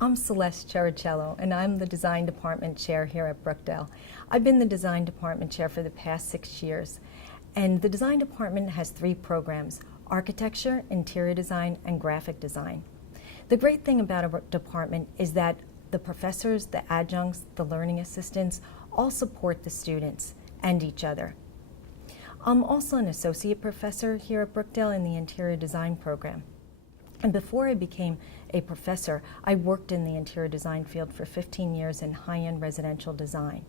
I'm Celeste Chirichello, and I'm the Design Department Chair here at Brookdale. I've been the Design Department Chair for the past 6 years, and the Design Department has 3 programs: Architecture, Interior Design, and Graphic Design. The great thing about our department is that the professors, the adjuncts, the learning assistants all support the students and each other. I'm also an associate professor here at Brookdale in the Interior Design program. And before I became a professor, I worked in the interior design field for 15 years in high-end residential design.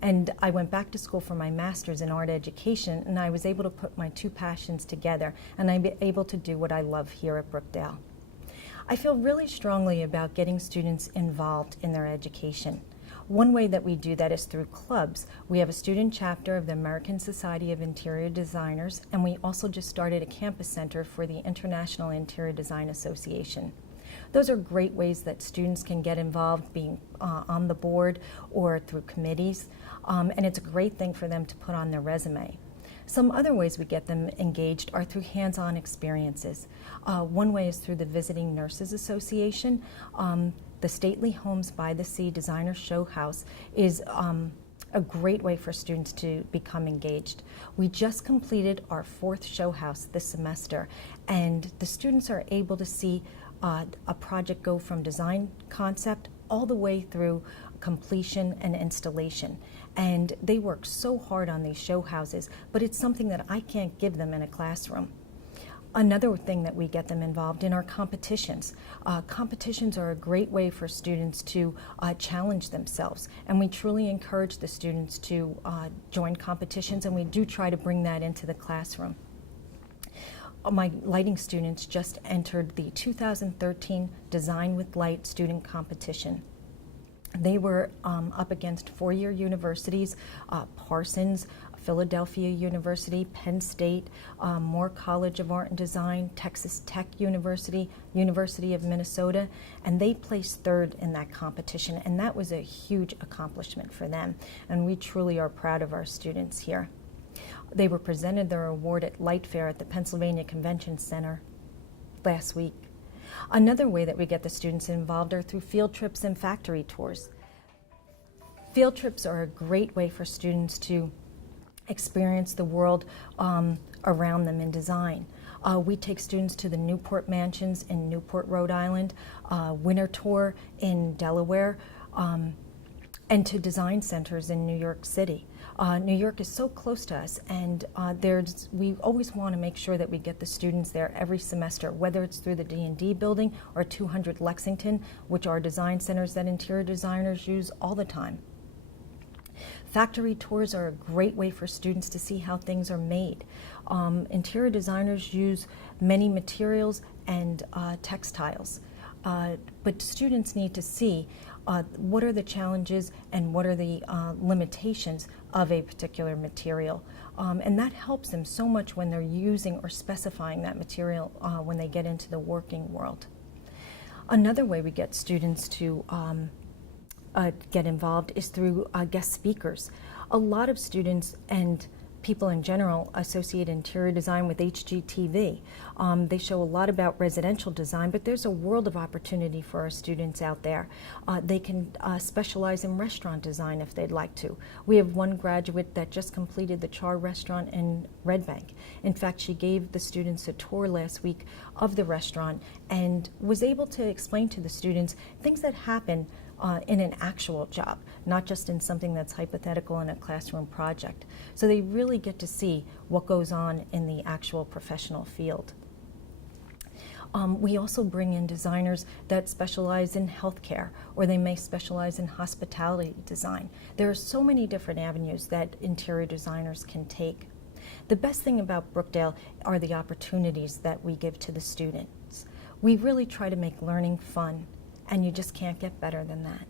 And I went back to school for my master's in art education, and I was able to put my 2 passions together, and I'm able to do what I love here at Brookdale. I feel really strongly about getting students involved in their education. One way that we do that is through clubs. We have a student chapter of the American Society of Interior Designers, and we also just started a campus center for the International Interior Design Association. Those are great ways that students can get involved, being on the board or through committees, and it's a great thing for them to put on their resume. Some other ways we get them engaged are through hands-on experiences. One way is through the Visiting Nurses Association. The Stately Homes by the Sea Designer Show House is a great way for students to become engaged. We just completed our 4th show house this semester, and the students are able to see a project go from design concept all the way through completion and installation. And they work so hard on these show houses, but it's something that I can't give them in a classroom. Another thing that we get them involved in are competitions. Competitions are a great way for students to challenge themselves, and we truly encourage the students to join competitions, and we do try to bring that into the classroom. My lighting students just entered the 2013 Design with Light student competition. They were up against 4-year universities, Parsons, Philadelphia University, Penn State, Moore College of Art and Design, Texas Tech University, University of Minnesota, and they placed 3rd in that competition, and that was a huge accomplishment for them, and we truly are proud of our students here. They were presented their award at Light Fair at the Pennsylvania Convention Center last week. Another way that we get the students involved are through field trips and factory tours. Field trips are a great way for students to experience the world around them in design. We take students to the Newport Mansions in Newport, Rhode Island, Winter Tour in Delaware, and to design centers in New York City. New York is so close to us, and we always want to make sure that we get the students there every semester, whether it's through the D&D building or 200 Lexington, which are design centers that interior designers use all the time. Factory tours are a great way for students to see how things are made. Interior designers use many materials and textiles, but students need to see what are the challenges and what are the limitations of a particular material. And that helps them so much when they're using or specifying that material when they get into the working world. Another way we get students to get involved is through guest speakers. A lot of students and people in general associate interior design with HGTV. They show a lot about residential design, but there's a world of opportunity for our students out there. They can specialize in restaurant design if they'd like to. We have one graduate that just completed the Char restaurant in Red Bank. In fact, she gave the students a tour last week of the restaurant and was able to explain to the students things that happen in an actual job, not just in something that's hypothetical in a classroom project. So they really get to see what goes on in the actual professional field. We also bring in designers that specialize in healthcare, or they may specialize in hospitality design. There are so many different avenues that interior designers can take. The best thing about Brookdale are the opportunities that we give to the students. We really try to make learning fun, and you just can't get better than that.